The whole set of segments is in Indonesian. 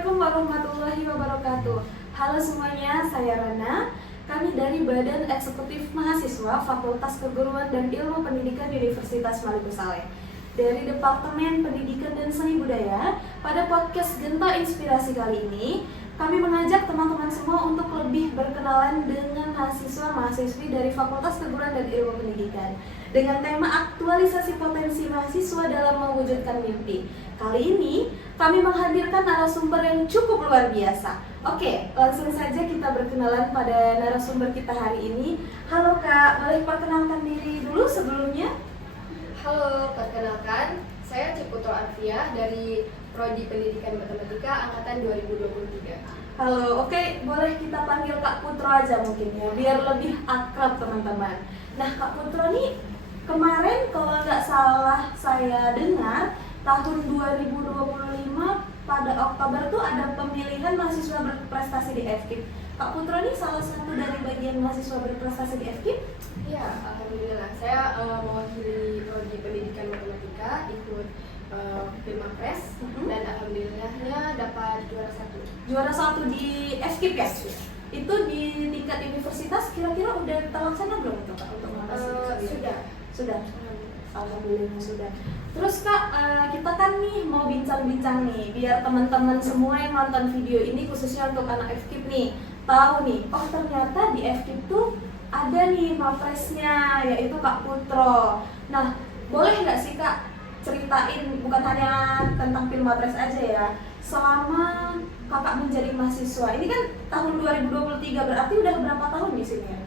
Assalamualaikum warahmatullahi wabarakatuh. Halo semuanya, saya Rana. Kami dari Badan Eksekutif Mahasiswa Fakultas Keguruan dan Ilmu Pendidikan Universitas Maluku Saleh. Dari Departemen Pendidikan dan Seni Budaya, pada podcast Genta Inspirasi kali ini, kami mengajak teman-teman semua untuk lebih berkenalan dengan mahasiswa-mahasiswi dari Fakultas Keguruan dan Ilmu Pendidikan dengan tema aktualisasi potensi mahasiswa dalam mewujudkan mimpi. Kali ini, kami menghadirkan narasumber yang cukup luar biasa. Oke, langsung saja kita berkenalan pada narasumber kita hari ini. Halo Kak, boleh perkenalkan diri dulu sebelumnya? Halo, perkenalkan, saya Ciputro Arfiah dari Prodi Pendidikan Matematika Angkatan 2023. Halo, oke, boleh kita panggil Kak Putro aja mungkin ya, biar lebih akrab teman-teman. Nah, Kak Putro nih kemarin kalau nggak salah saya dengar tahun 2025 pada Oktober tuh ada pemilihan mahasiswa berprestasi di FKIP. Kak Putro nih salah satu dari bagian mahasiswa berprestasi di FKIP? Iya, alhamdulillah. Saya mewakili Prodi Pendidikan Matematika ikut Pilmapres dan alhamdulillahnya dapat juara satu. Juara satu di FKIP ya? Itu di tingkat universitas kira-kira udah terlaksana belum itu Kak untuk Sudah. Alhamdulillah sudah. Terus Kak, kita kan nih mau bincang-bincang nih biar teman-teman semua yang nonton video ini khususnya untuk anak FKIP nih tahu nih, oh ternyata di FKIP tuh ada nih mapresnya yaitu Kak Putro. Nah, boleh nggak sih Kak ceritain bukan hanya tentang Pilmapres aja ya, selama Kakak menjadi mahasiswa ini kan tahun 2023 berarti udah berapa tahun di sini ya?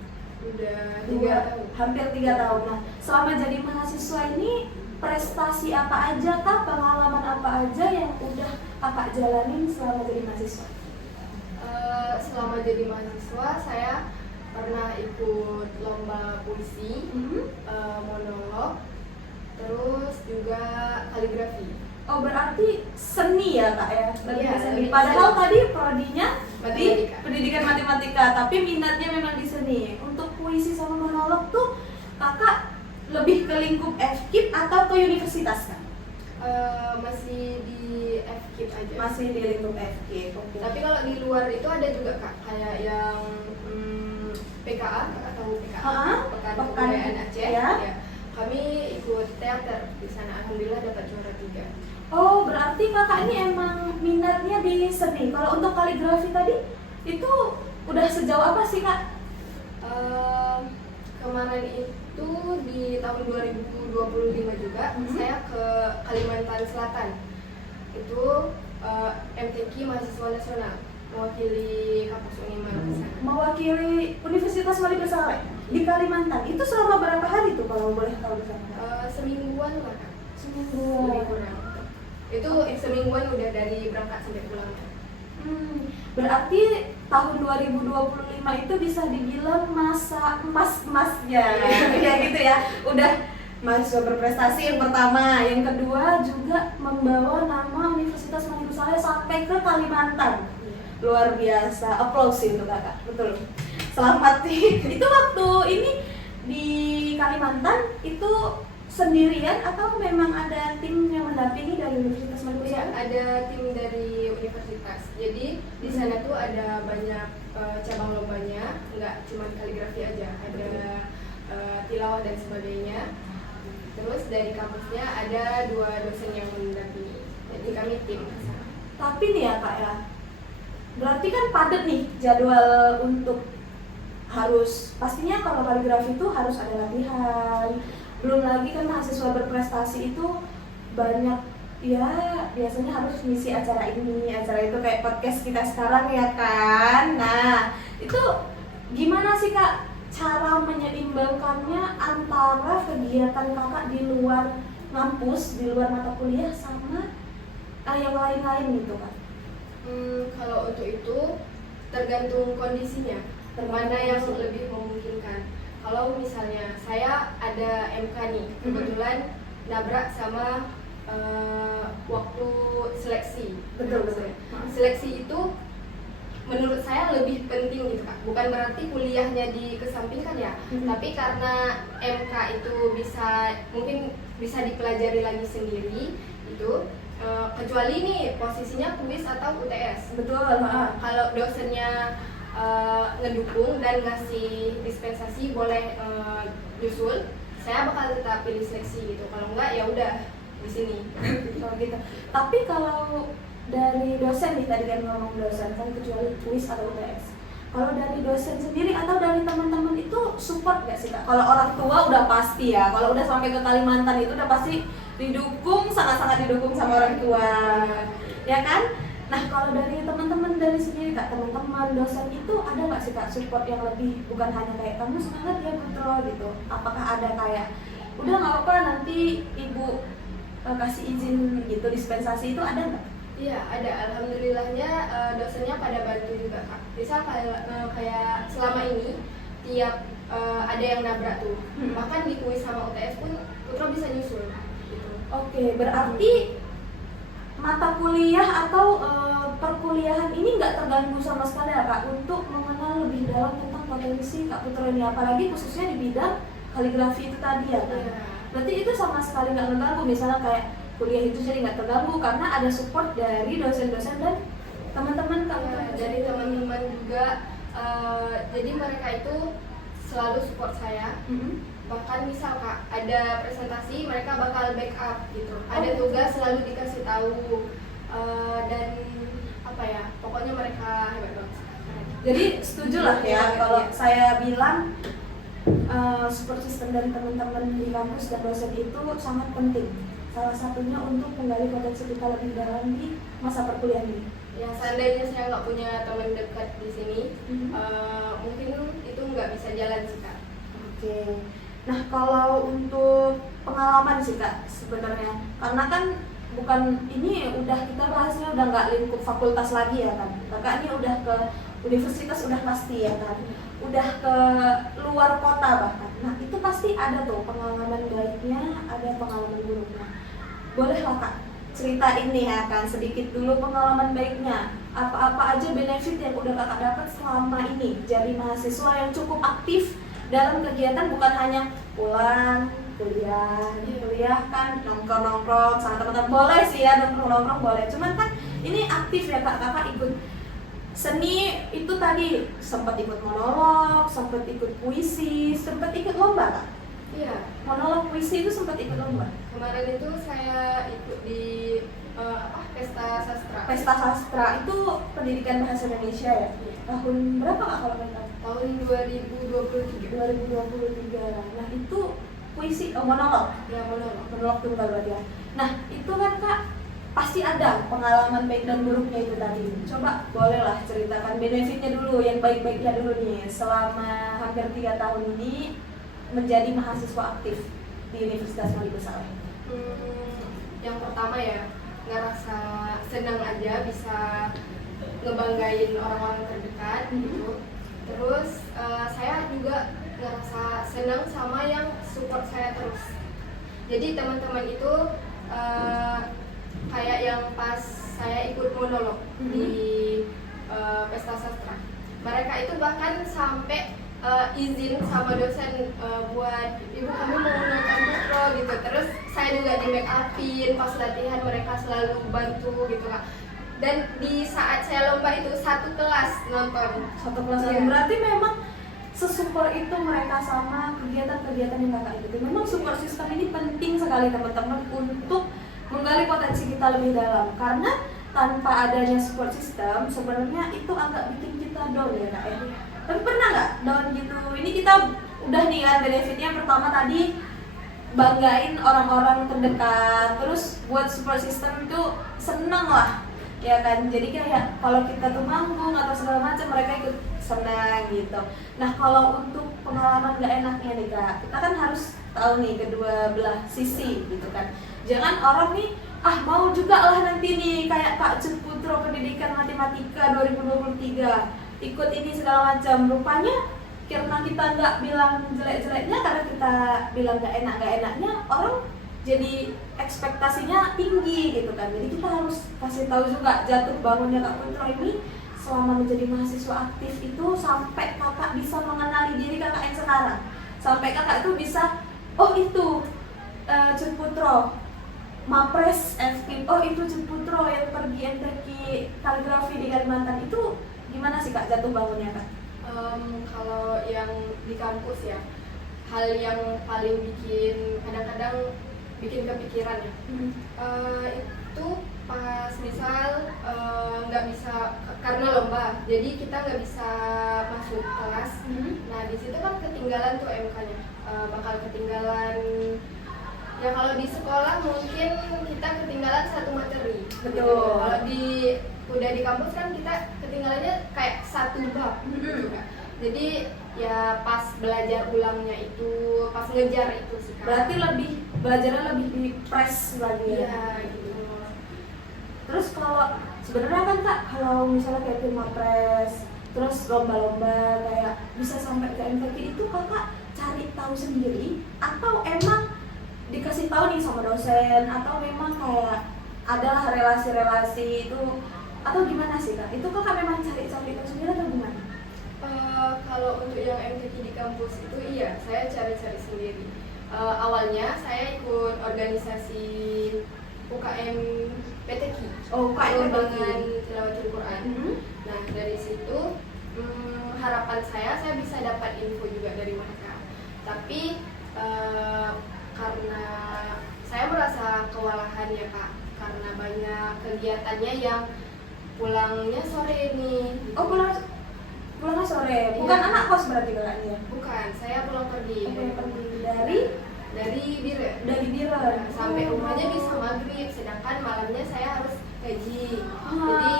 Udah hampir 3 tahun. Nah, selama jadi mahasiswa ini prestasi apa aja Kak, pengalaman apa aja yang udah Kakak jalanin selama jadi mahasiswa? Selama jadi mahasiswa, saya pernah ikut lomba puisi, monolog, terus juga kaligrafi. Oh, berarti seni ya Kak ya? Lebih Iya, seni. lebih Padahal seni. tadi prodinya di Matematika. pendidikan matematika, tapi minatnya memang di seni. Untuk puisi sama monolog tuh Kakak lebih ke lingkup FKIP atau ke universitas Kak? Masih di FKIP aja. Masih di lingkup FKIP. Oke. Tapi kalau di luar itu ada juga Kak, kayak yang PKA, Kakak tahu PKA? Pekan Kebudayaan Aceh. Ya. Ya. Kami ikut teater di sana, alhamdulillah dapat juara 3. Oh, berarti Kakak ini emang minatnya di seni. Kalau untuk kaligrafi tadi, itu udah sejauh apa sih Kak? Kemarin itu di tahun 2025 juga saya ke Kalimantan Selatan. Itu MTQ Mahasiswa Nasional mewakili kampus Unima di sana. Mewakili Universitas Maluku Saleh di Kalimantan. Itu selama berapa hari tuh kalau boleh tahu di sana? Semingguan lah Kak. Seminggu. Lebih kurang. Itu semingguan udah dari berangkat sampai pulang. Berarti tahun 2025 itu bisa dibilang masa emas-emasnya. Ya gitu ya. Udah mahasiswa berprestasi yang pertama, yang kedua juga membawa nama Universitas Maluku Saleh sampai ke Kalimantan. Luar biasa, applause untuk Kakak, betul. Selamat nih. Itu waktu ini di Kalimantan itu sendirian atau memang ada tim yang mendampingi dari Universitas Maluku Ya, Saleh? ada tim dari universitas. Jadi di sana tuh ada banyak cabang lombanya, nggak cuma kaligrafi aja, ada tilawah dan sebagainya. Terus dari kampusnya ada 2 dosen yang mendampingi. Jadi kami tim ke sana. Tapi nih ya Kak ya, berarti kan padat nih jadwal untuk harus, pastinya kalau kaligrafi itu harus ada latihan. Belum lagi kan mahasiswa berprestasi itu banyak ya, biasanya harus ngisi acara ini, acara itu kayak podcast kita sekarang ya kan. Nah, itu gimana sih Kak cara menyeimbangkannya antara kegiatan Kakak di luar ngampus, di luar mata kuliah sama yang lain-lain gitu Kak? Kalau untuk itu tergantung kondisinya, mana yang lebih memungkinkan. Kalau misalnya saya ada MK nih, kebetulan nabrak sama waktu seleksi. Betul. Seleksi itu menurut saya lebih penting gitu Kak. Bukan berarti kuliahnya dikesampingkan ya, tapi karena MK itu mungkin bisa dipelajari lagi sendiri, itu kecuali nih posisinya kuis atau UTS. Betul. Kalau dosennya ngedukung dan ngasih dispensasi boleh nyusul, saya bakal tetap pilih seleksi gitu. Kalau enggak ya udah di sini. Kalau gitu. Tapi kalau dari dosen nih, tadi kan ngomong dosen kan kecuali kuis atau UTS. Kalau dari dosen sendiri atau dari teman-teman itu support gak sih Kak? Kalau orang tua udah pasti ya, kalau udah sampai ke Kalimantan itu udah pasti didukung, sangat-sangat didukung sama orang tua, ya kan? Nah kalau dari teman-teman dari sendiri Kak, teman-teman dosen itu ada nggak sih Kak support yang lebih, bukan hanya kayak kamu semangat ya Putro gitu? Apakah ada kayak udah nggak apa-apa nanti ibu kasih izin gitu dispensasi, itu ada nggak? Iya ada, alhamdulillahnya dosennya pada bantu juga Kak. Misal kayak selama ini tiap ada yang nabrak tuh, bahkan di kuis sama UTS pun Putra bisa nyusul gitu. Oke, berarti mata kuliah atau perkuliahan ini nggak terganggu sama sekali ya Kak untuk mengenal lebih dalam tentang potensi Kak Putro ini, apalagi khususnya di bidang kaligrafi itu tadi ya Kak. Berarti itu sama sekali nggak terganggu, misalnya kayak kuliah itu jadi nggak terganggu karena ada support dari dosen-dosen dan teman-teman Kak. Dari teman-teman juga, jadi mereka itu selalu support saya. Bahkan misal Kak ada presentasi mereka bakal backup gitu, ada tugas selalu dikasih tahu, dan apa ya, pokoknya mereka hebat banget. Jadi setuju lah ya kalau saya bilang support system dari teman-teman di kampus dan dosen itu sangat penting. Salah satunya untuk menggali potensi kita lebih dalam di masa perkuliahan ini. Ya seandainya saya nggak punya teman dekat di sini, mungkin itu nggak bisa jalan sih Kak. Oke. Nah kalau untuk pengalaman sih Kak sebenarnya, karena kan bukan ini udah kita bahasnya udah nggak lingkup fakultas lagi ya kan. Kakak ini udah ke universitas udah pasti ya kan, udah ke luar kota bahkan. Nah itu pasti ada tuh pengalaman baiknya, ada pengalaman buruknya. Bolehlah Kak cerita ini ya kan sedikit dulu pengalaman baiknya. Apa-apa aja benefit yang udah Kakak dapat selama ini jadi mahasiswa yang cukup aktif dalam kegiatan, bukan hanya pulang kuliah kan nongkrong sama teman-teman, boleh sih ya nongkrong boleh, cuman kan ini aktif ya Kak. Kakak ikut seni itu tadi, sempat ikut monolog, sempat ikut puisi, sempat ikut lomba Kak? Iya. Monolog puisi itu sempat ikut lomba? Kemarin itu saya ikut di pesta sastra. Pesta sastra itu pendidikan bahasa Indonesia ya? Tahun berapa Kak kalau boleh tahu? Tahun 2023. 2023. Nah itu puisi, monolog? Ya Monolog tunggal berarti ya. Nah itu kan Kak pasti ada pengalaman baik dan buruknya itu tadi. Coba bolehlah ceritakan benefitnya dulu, yang baik-baiknya dulu nih selama hampir 3 tahun ini menjadi mahasiswa aktif di Universitas Maliku Saleh. Yang pertama ya, ngerasa senang aja bisa ngebanggain orang-orang terdekat gitu. Terus saya juga ngerasa senang sama yang support saya terus. Jadi teman-teman itu kayak yang pas saya ikut monolog di pesta sastra, mereka itu bahkan sampai izin sama dosen buat ibu kami mau nonton Putro gitu. Terus saya juga di make upin pas latihan, mereka selalu bantu gitu Kak. Dan di saat saya lomba itu satu kelas nonton. Ya. Berarti memang sesupport itu mereka sama kegiatan-kegiatan yang Kakak ikuti. Memang support system ini penting sekali teman-teman untuk menggali potensi kita lebih dalam, karena tanpa adanya support system sebenarnya itu agak bikin kita down ya Kak ya. Tapi pernah nggak down gitu? Ini kita udah nih kan benefitnya pertama tadi banggain orang-orang terdekat, terus buat support system itu seneng lah ya kan. Jadi kayak kalau kita tuh manggung atau segala macam mereka ikut senang gitu. Nah kalau untuk pengalaman gak enaknya nih Kak, kita kan harus tahu nih kedua belah sisi gitu kan. Jangan orang nih mau juga lah nanti nih kayak Kak Cut Putro pendidikan matematika 2023 ikut ini segala macam, rupanya karena kita nggak bilang jelek-jeleknya, karena kita bilang nggak enaknya, orang jadi ekspektasinya tinggi gitu kan. Jadi kita harus kasih tahu juga jatuh bangunnya Kak Putro ini selama menjadi mahasiswa aktif itu sampai Kakak bisa mengenali diri Kakak yang sekarang, sampai Kakak tuh bisa oh itu Cut Putro Mapres FKIP, oh itu Ceputro yang pergi MTQ kaligrafi di Kalimantan, itu gimana sih Kak jatuh bangunnya Kak? Kalau yang di kampus ya, hal yang paling kadang-kadang bikin kepikiran ya. Itu pas misal nggak bisa karena lomba, jadi kita nggak bisa masuk kelas. Nah di situ kan ketinggalan tuh MK-nya, bakal ketinggalan. Ya kalau di sekolah mungkin kita ketinggalan satu materi. Betul. Gitu. Kalau udah di kampus kan kita ketinggalannya kayak satu bab gitu kan. Jadi ya pas belajar ulangnya itu, pas ngejar itu sih Kak. Berarti belajarnya lebih di press lagi ya? Iya gitu. Terus kalau sebenarnya kan Kak, kalau misalnya kayak tim Mapres, terus lomba-lomba kayak bisa sampai ke MTQ itu Kakak cari tahu sendiri atau emang dikasih tahu nih sama dosen, atau memang kayak adalah relasi-relasi itu, atau gimana sih Kak? Itu Kakak memang cari-cari tahu sendiri atau gimana? Kalau untuk yang MTQ di kampus itu iya, saya cari-cari sendiri. Awalnya saya ikut organisasi UKM PTQ, pengembangan tilawatil Quran. Nah dari situ harapan saya bisa dapat info juga dari mereka. Tapi karena saya merasa kewalahan ya Kak, karena banyak kegiatannya yang pulangnya sore nih. Oh pulangnya sore, bukan Iya. anak kos berarti Kakaknya? Bukan, saya pulang pergi. Dari Bira Sampai rumahnya bisa maghrib, sedangkan malamnya saya harus gaji. Jadi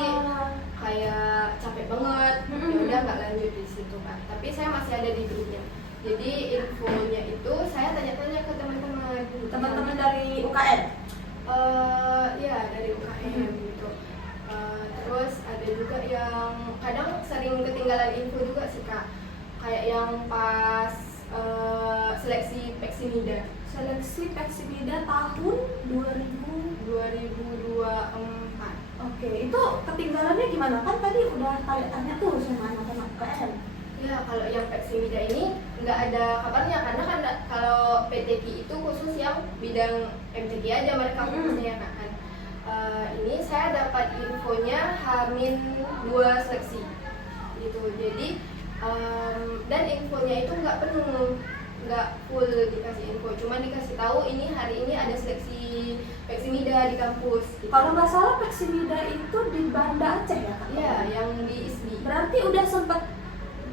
kayak capek banget. Ya udah nggak lanjut di situ Kak. Tapi saya masih ada di grupnya. Jadi infonya itu saya tanya-tanya ke teman-teman dari UKM. Ya dari UKM gitu. Terus ada juga yang kadang sering ketinggalan info juga sih Kak. Kayak yang pas seleksi Peksimida. Seleksi Peksimida tahun 2024. Oke, itu ketinggalannya gimana? Kan tadi udah tanya tuh sama anak-anak UKM. Ya kalau yang Peksimida ini nggak ada kabarnya, karena kan kalau PTQ itu khusus yang bidang MTQ aja mereka fokusnya ya Kak kan. Ini saya dapat infonya H-2 seleksi gitu. Jadi dan infonya itu nggak penuh, nggak full dikasih info, cuma dikasih tahu ini hari ini ada seleksi Peksimida di kampus gitu. Kalau nggak salah Peksimida itu di Banda Aceh ya Kak? Iya, yang di ISBI. Berarti udah sempat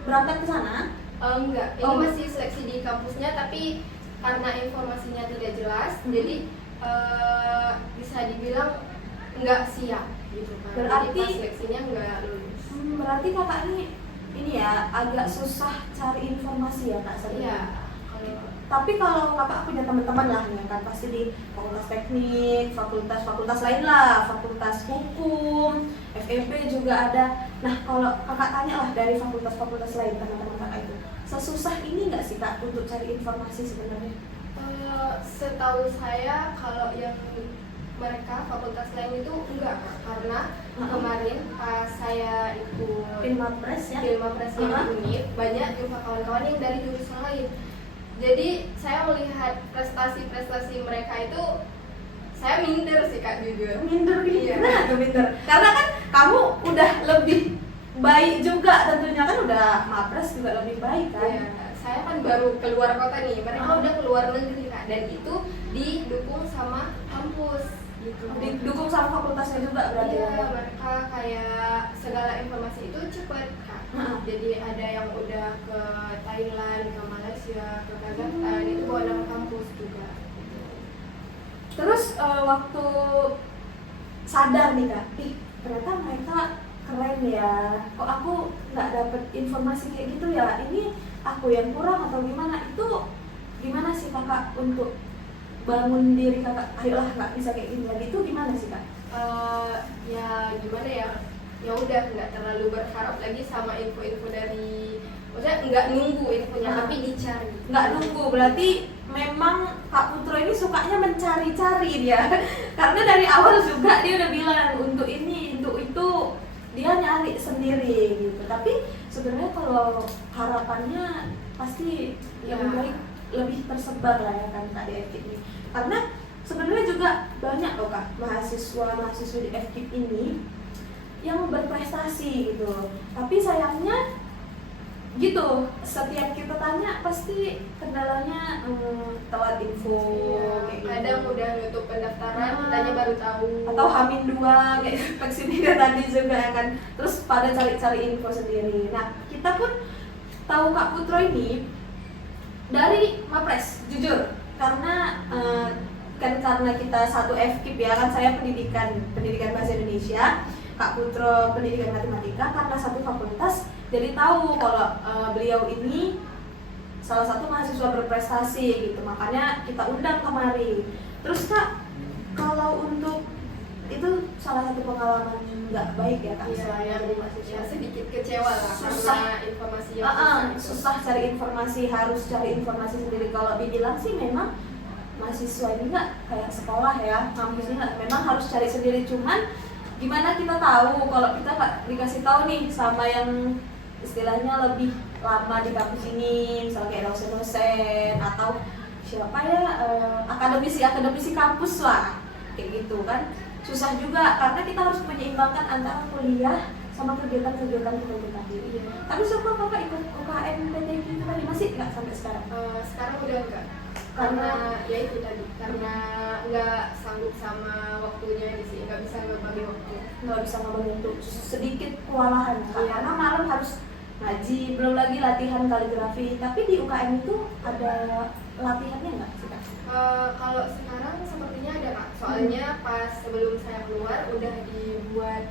berangkat ke sana? Enggak, ini masih seleksi di kampusnya, tapi karena informasinya tidak jelas, jadi bisa dibilang nggak siap gitu kan. Berarti jadi pas seleksinya nggak lulus. Berarti Kakak ini ya agak susah cari informasi ya Kak sebenarnya. Iya. Tapi kalau Kakak punya teman-teman lah ya kan, pasti di fakultas teknik, fakultas lain lah, fakultas hukum, FEB juga ada. Nah kalau Kakak tanya lah dari fakultas lain, teman-teman Kakak itu sesusah ini nggak sih Kak untuk cari informasi sebenarnya? Setahu saya kalau yang mereka fakultas lain itu enggak Kak, karena kemarin pas saya ikut Filmapres ya? Filmapres yang di UNIF, banyak juga kawan-kawan yang dari jurusan lain. Jadi saya melihat prestasi mereka itu, saya minder sih Kak, jujur. Minder Iya. Nah, minder. Karena kan kamu udah lebih baik juga, tentunya kan udah Mapres juga lebih baik kan. Iya, saya kan baru keluar kota nih, mereka udah keluar negeri Kak, dan itu didukung sama kampus gitu. Didukung sama fakultasnya juga berarti. Iya, ya? mereka kayak segala informasi itu cepat Kak. Jadi ada yang udah ke Thailand, ke Malaysia, ke Kazakhstan, itu bawa nama kampus juga. Terus waktu sadar nih Kak, ternyata mereka keren ya. Kok aku nggak dapet informasi kayak gitu ya? Ini aku yang kurang atau gimana? Itu gimana sih Kakak untuk bangun diri Kakak? Ayolah nggak bisa kayak gini lagi. Itu gimana sih Kak? Ya gimana ya? Ya udah nggak terlalu berharap lagi sama info-info dari, maksudnya nggak nunggu infonya, tapi dicari. Nggak nunggu, berarti memang Kak Putro ini sukanya mencari-cari dia. Karena dari awal juga dia udah bilang untuk ini, untuk itu dia nyari sendiri gitu. Tapi sebenarnya kalau harapannya pasti yang baik lebih tersebar lah ya kan Kak di FKIP ini. Karena sebenarnya juga banyak loh Kak mahasiswa di FKIP ini yang berprestasi gitu. Tapi sayangnya gitu, setiap kita tanya pasti kendalanya telat info, kayak gitu. Kadang udah nutup pendaftaran, kitanya baru tahu. Atau Hamin 2 kayak Peksinika tadi juga kan. Terus pada cari-cari info sendiri. Nah, kita pun tahu Kak Putro ini dari Mapres, jujur. Karena karena kita satu FKIP ya kan, saya pendidikan bahasa Indonesia, Kak Putro pendidikan matematika, karena satu fakultas jadi tahu kalau beliau ini salah satu mahasiswa berprestasi gitu, makanya kita undang kemari. Terus Kak, kalau untuk itu salah satu pengalaman nggak baik ya Kak, Iya, jadi mahasiswa ya sedikit kecewa lah susah. karena informasi yang susah cari informasi, harus cari informasi sendiri. Kalau dibilang sih memang mahasiswa ini nggak kayak sekolah ya, kampusnya memang harus cari sendiri. Cuman gimana kita tahu kalau kita nggak dikasih tahu nih sama yang istilahnya lebih lama di kampus ini, misalnya kayak dosen-dosen atau siapa ya, akademisi kampus lah, kayak gitu kan. Susah juga karena kita harus menyeimbangkan antara kuliah sama kegiatan-kegiatan kita tadi. Tapi suka Kakak ikut UKM PTG itu tadi masih nggak sampai sekarang? sekarang udah enggak, karena ya itu tadi, karena nggak sanggup sama waktunya di sini, nggak bisa ngebagi waktu. Nggak bisa ngebentuk, sedikit kewalahan Kak, Iya. karena malam harus ngaji, belum lagi latihan kaligrafi. Tapi di UKM itu ada latihannya nggak sih Kak? Kalau sekarang sepertinya ada Kak, soalnya pas sebelum saya keluar udah dibuat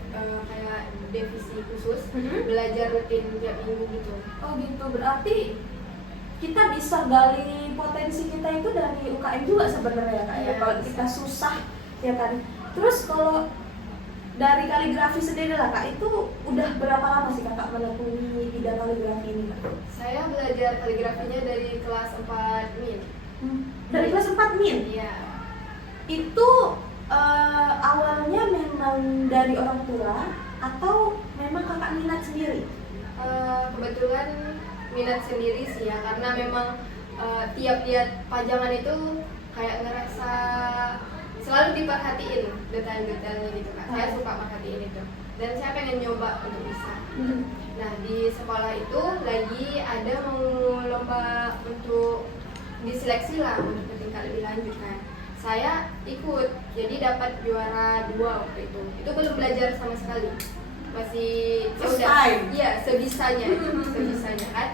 kayak divisi khusus belajar rutin tiap minggu gitu. Oh gitu, berarti kita bisa gali potensi kita itu dari UKM juga sebenarnya Kak ya, Iya, kalau bisa. kita susah ya kan. Terus kalau dari kaligrafi sendiri lah Kak, itu udah berapa lama sih Kakak menekuni bidang kaligrafi ini Kak? Saya belajar kaligrafinya dari kelas 4 MIN. Dari kelas 4 MIN? Iya. Itu awalnya memang dari orang tua atau memang Kakak minat sendiri? Kebetulan minat sendiri sih ya, karena memang tiap lihat pajangan itu kayak ngerasa selalu diperhatiin detail-detailnya gitu Kak. Saya suka merhatiin itu dan saya pengen nyoba untuk bisa. Nah, di sekolah itu lagi ada mau lomba untuk diseleksi lah untuk ke tingkat lebih lanjut kan. Saya ikut, jadi dapat juara 2 waktu itu. Itu belum belajar sama sekali, masih First time? iya sebisanya kan.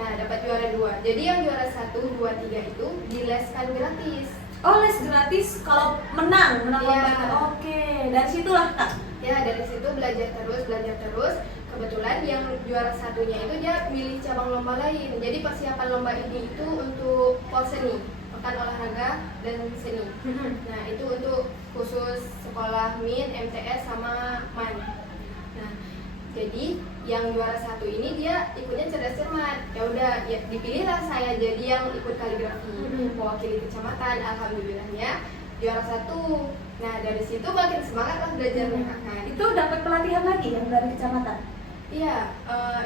Nah, dapat juara 2. Jadi yang juara 1, 2, 3 itu dileskan gratis. Oh, les gratis kalau menang Iya. lomba. Oke, dari situlah Kak. Ya, dari situ belajar terus. Kebetulan yang juara 1-nya itu dia milih cabang lomba lain. Jadi persiapan lomba ini itu untuk Polseni, Pekan Olahraga dan Seni. Nah, itu untuk khusus sekolah MIN, MTS sama MAN. Nah, jadi yang juara 1 ini dia ikutnya cerdas cermat. Ya udah, ya dipilihlah saya jadi yang ikut kaligrafi, mewakili kecamatan. Alhamdulillahnya juara 1. Nah, dari situ makin semangat lah belajarnya Kak. Itu dapat pelatihan lagi yang dari kecamatan? Iya,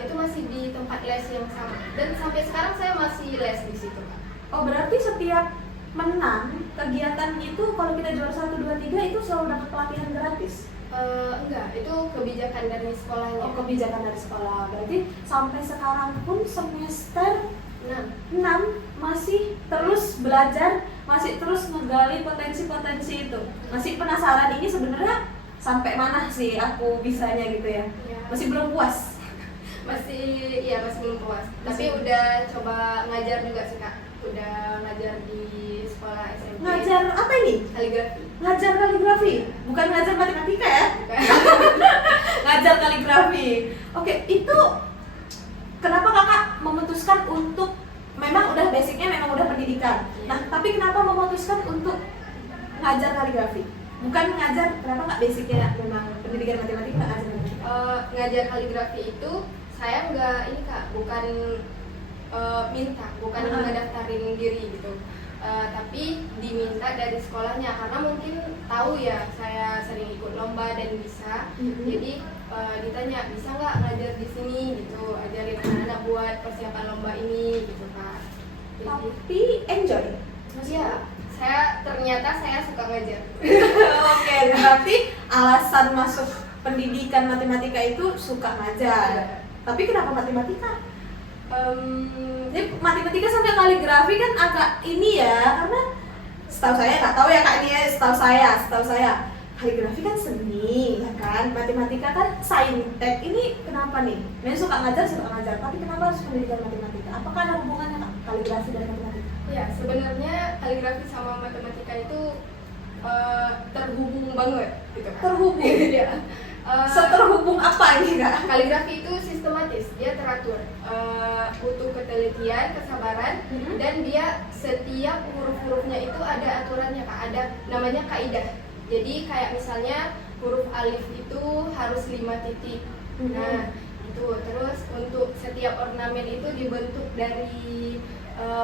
itu masih di tempat les yang sama. Dan sampai sekarang saya masih les di situ Kak. Oh, berarti setiap menang kegiatan itu kalau kita juara 1, 2, 3 itu selalu dapat pelatihan gratis? Enggak, itu kebijakan dari sekolahnya. Oh, kebijakan dari sekolah. Berarti sampai sekarang pun semester 6 masih terus belajar, masih terus menggali potensi-potensi itu. Masih penasaran ini sebenarnya sampai mana sih aku bisanya gitu ya. Iya. Masih belum puas. Masih belum puas. Tapi Masih. udah coba ngajar juga sih Kak. Udah ngajar di sekolah SMP. Ngajar apa ini? Kaligrafi. Ngajar kaligrafi, bukan ngajar matematika ya. Ngajar kaligrafi. Oke, itu kenapa Kakak memutuskan untuk, memang udah basicnya memang udah pendidikan. Nah, tapi kenapa memutuskan untuk ngajar kaligrafi? Bukan ngajar, kenapa nggak basicnya memang pendidikan matematika nggak ngajar matematika? Ngajar kaligrafi itu saya nggak ini Kak, bukan minta, bukan ngedaftarin diri gitu. Tapi diminta dari sekolahnya karena mungkin tahu ya saya sering ikut lomba dan bisa. Jadi ditanya bisa nggak ngajar di sini gitu, ajarin anak-anak buat persiapan lomba ini gitu Kak. Jadi Tapi enjoy. ya ternyata saya suka ngajar. Oke, berarti alasan masuk pendidikan matematika itu suka ngajar. Tapi kenapa matematika? Ini matematika sampai kaligrafi kan agak ini ya, karena setahu saya, nggak tahu ya kak, ini ya, setahu saya kaligrafi kan seni ya kan, matematika kan saintek. Ini kenapa nih? Memang suka ngajar, tapi kenapa harus pendidikan matematika? Apakah ada hubungannya kak, kaligrafi dan matematika? Ya, sebenarnya kaligrafi sama matematika itu terhubung banget gitu kan. Terhubung? Ya. Seterhubung apa ini kak? Kaligrafi itu sistematis, dia teratur, butuh ketelitian, kesabaran, dan dia setiap huruf-hurufnya itu ada aturannya kak, ada namanya kaidah. Jadi kayak misalnya huruf alif itu harus 5 titik. Nah itu terus untuk setiap ornamen itu dibentuk dari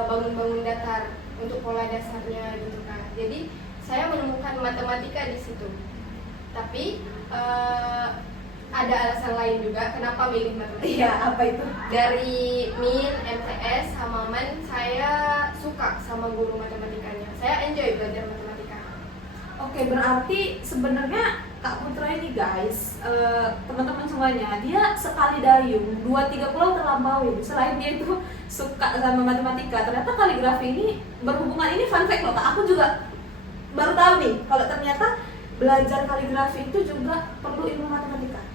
bangun-bangun datar untuk pola dasarnya gitu kan. Jadi saya menemukan matematika di situ. Tapi ada alasan lain juga kenapa milih matematika. Iya, apa itu? Dari Min, MTS, sama Man, saya suka sama guru matematikanya. Saya enjoy belajar matematika. Oke, berarti sebenarnya Kak Putra ini guys, teman-teman semuanya, dia sekali dayung, 2-3 pulau terlampaui. Selain dia itu suka sama matematika, ternyata kaligrafi ini berhubungan. Ini fun fact loh Kak, aku juga baru tahu nih kalau ternyata belajar kaligrafi itu juga perlu ilmu matematika.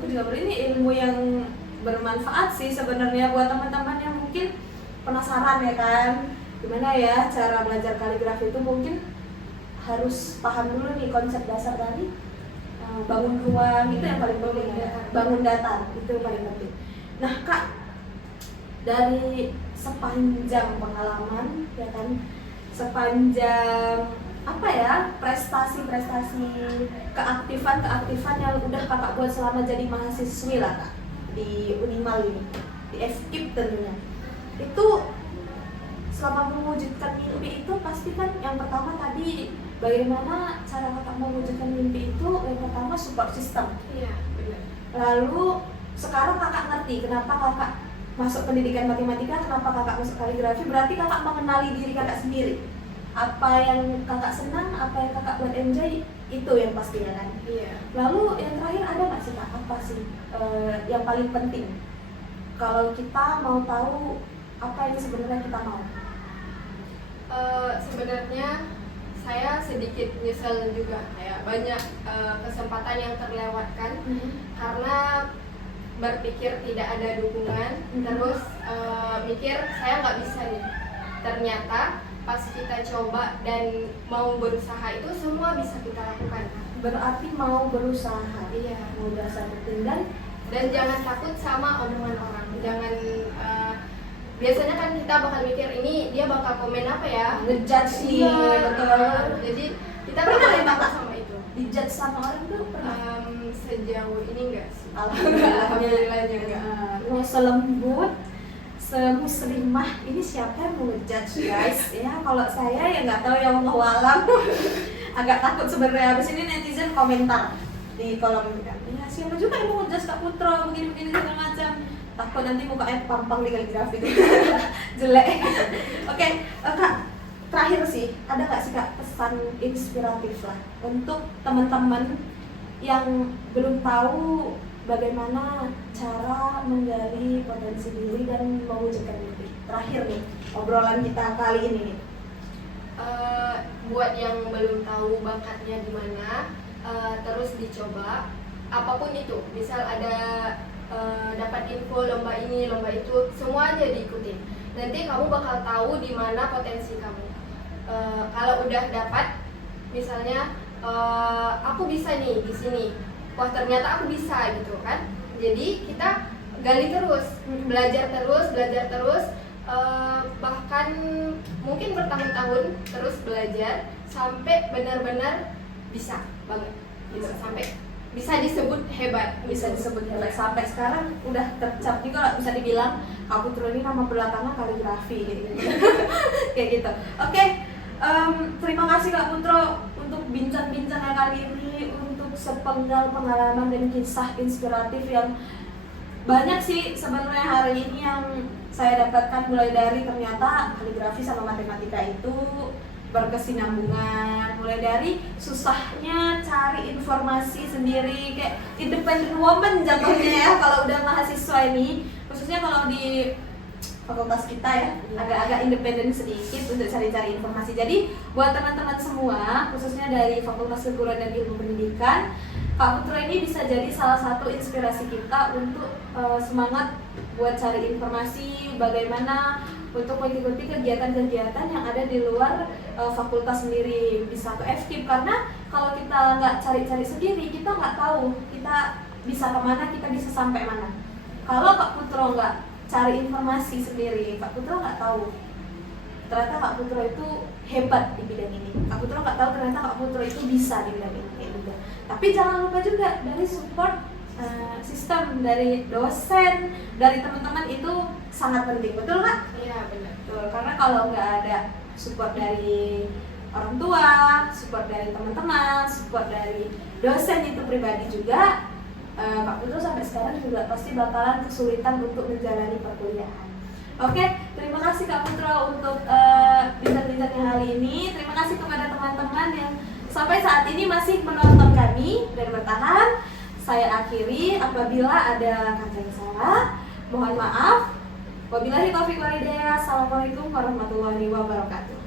Aku juga baru, ini ilmu yang bermanfaat sih sebenarnya buat teman-teman yang mungkin penasaran ya kan, gimana ya cara belajar kaligrafi itu. Mungkin harus paham dulu nih konsep dasar dari bangun ruang, itu yang paling penting ya. Bangun datar, itu yang paling penting. Nah Kak, dari sepanjang pengalaman ya kan, sepanjang apa ya, prestasi-prestasi, keaktifan yang udah kakak buat selama jadi mahasiswi lah kak di Unimal ini, di FKIP tentunya, itu selama mewujudkan mimpi itu pasti kan yang pertama tadi bagaimana cara kakak mewujudkan mimpi itu. Yang pertama support system. Iya, benar. Lalu sekarang kakak ngerti kenapa kakak masuk pendidikan matematika, kenapa kakak masuk kaligrafi. Berarti kakak mengenali diri kakak sendiri, apa yang kakak senang, apa yang kakak buat enjoy, itu yang pastinya kan. Iya. Lalu yang terakhir ada nggak sih kak, apa sih yang paling penting kalau kita mau tahu apa yang sebenarnya kita mau? Sebenarnya saya sedikit nyesel juga, kayak banyak kesempatan yang terlewatkan karena berpikir tidak ada dukungan, terus mikir saya nggak bisa nih. Ternyata pas kita coba dan mau berusaha itu semua bisa kita lakukan. Berarti mau berusaha. Iya. Mau berusaha dan jangan takut sama omongan orang. Jangan biasanya kan kita bakal mikir ini dia bakal komen apa ya, ngejudge nih. Iya, Betul. Jadi kita Pernah bakal ya, Kak? takut sama itu. Dijudge sama orang tuh pernah? Sejauh ini enggak sih. Alhamdulillahnya enggak. Mau selembut, semuslimah, ini siapa yang mau ngejudge guys? Ya kalau saya ya nggak tahu, ya Allah alam. Agak takut sebenarnya. Habis ini netizen komentar di kolom itu kan, ya siapa juga yang mau ngejudge Kak Putra begini-begini segala macam. Takut nanti mukanya pampang di kaligrafi jelek. Oke, Kak, terakhir sih, ada nggak sih Kak pesan inspiratif lah untuk teman-teman yang belum tahu bagaimana cara menggali potensi diri dan mewujudkan mimpi? Terakhir nih, obrolan kita kali ini nih. Buat yang belum tahu bakatnya di mana, terus dicoba apapun itu. Misal ada dapat info lomba ini, lomba itu, semua aja diikutin. Nanti kamu bakal tahu di mana potensi kamu. Kalau udah dapat, misalnya aku bisa nih di sini, wah ternyata aku bisa gitu kan. Jadi kita gali terus, belajar terus, bahkan mungkin bertahun-tahun terus belajar sampai benar-benar bisa banget gitu, sampai bisa disebut hebat. Sampai sekarang udah tercap juga lah, bisa dibilang Kak Putra ini nama belakangnya kaligrafi gitu. Kayak gitu. Oke, terima kasih Kak Putra untuk bincang-bincangnya kali ini, untuk sepenggal pengalaman dan kisah inspiratif yang banyak sih sebenarnya hari ini yang saya dapatkan, mulai dari ternyata kaligrafi sama matematika itu berkesinambungan, mulai dari susahnya cari informasi sendiri, kayak independent woman jatuhnya ya kalau udah mahasiswa ini, khususnya kalau di fakultas kita ya, agak-agak independen sedikit untuk cari-cari informasi. Jadi buat teman-teman semua, khususnya dari Fakultas Keguruan dan Ilmu Pendidikan, Kak Putra ini bisa jadi salah satu inspirasi kita untuk semangat buat cari informasi, bagaimana untuk mengikuti kegiatan-kegiatan yang ada di luar fakultas sendiri, bisa ke FKIP, karena kalau kita nggak cari-cari sendiri, kita nggak tahu kita bisa kemana, kita bisa sampai mana. Kalau Kak Putra nggak cari informasi sendiri, Kak Putra nggak tahu ternyata Kak Putra itu hebat di bidang ini. Kak Putra nggak tahu ternyata Kak Putra itu bisa di bidang ini kayak gitu. Tapi jangan lupa juga dari support sistem dari dosen, dari teman-teman itu sangat penting, betul Kak? Iya benar. Betul, karena kalau nggak ada support dari orang tua, support dari teman-teman, support dari dosen itu pribadi juga, Kak Putra sampai sekarang juga pasti bakalan kesulitan untuk menjalani perkuliahan. Oke, terima kasih Kak Putra untuk bincang-bincangnya hari ini. Terima kasih kepada teman-teman yang sampai saat ini masih menonton kami dan bertahan. Saya akhiri, apabila ada kata yang salah, mohon maaf. Wabillahi taufiq wal hidayah. Assalamualaikum warahmatullahi wabarakatuh.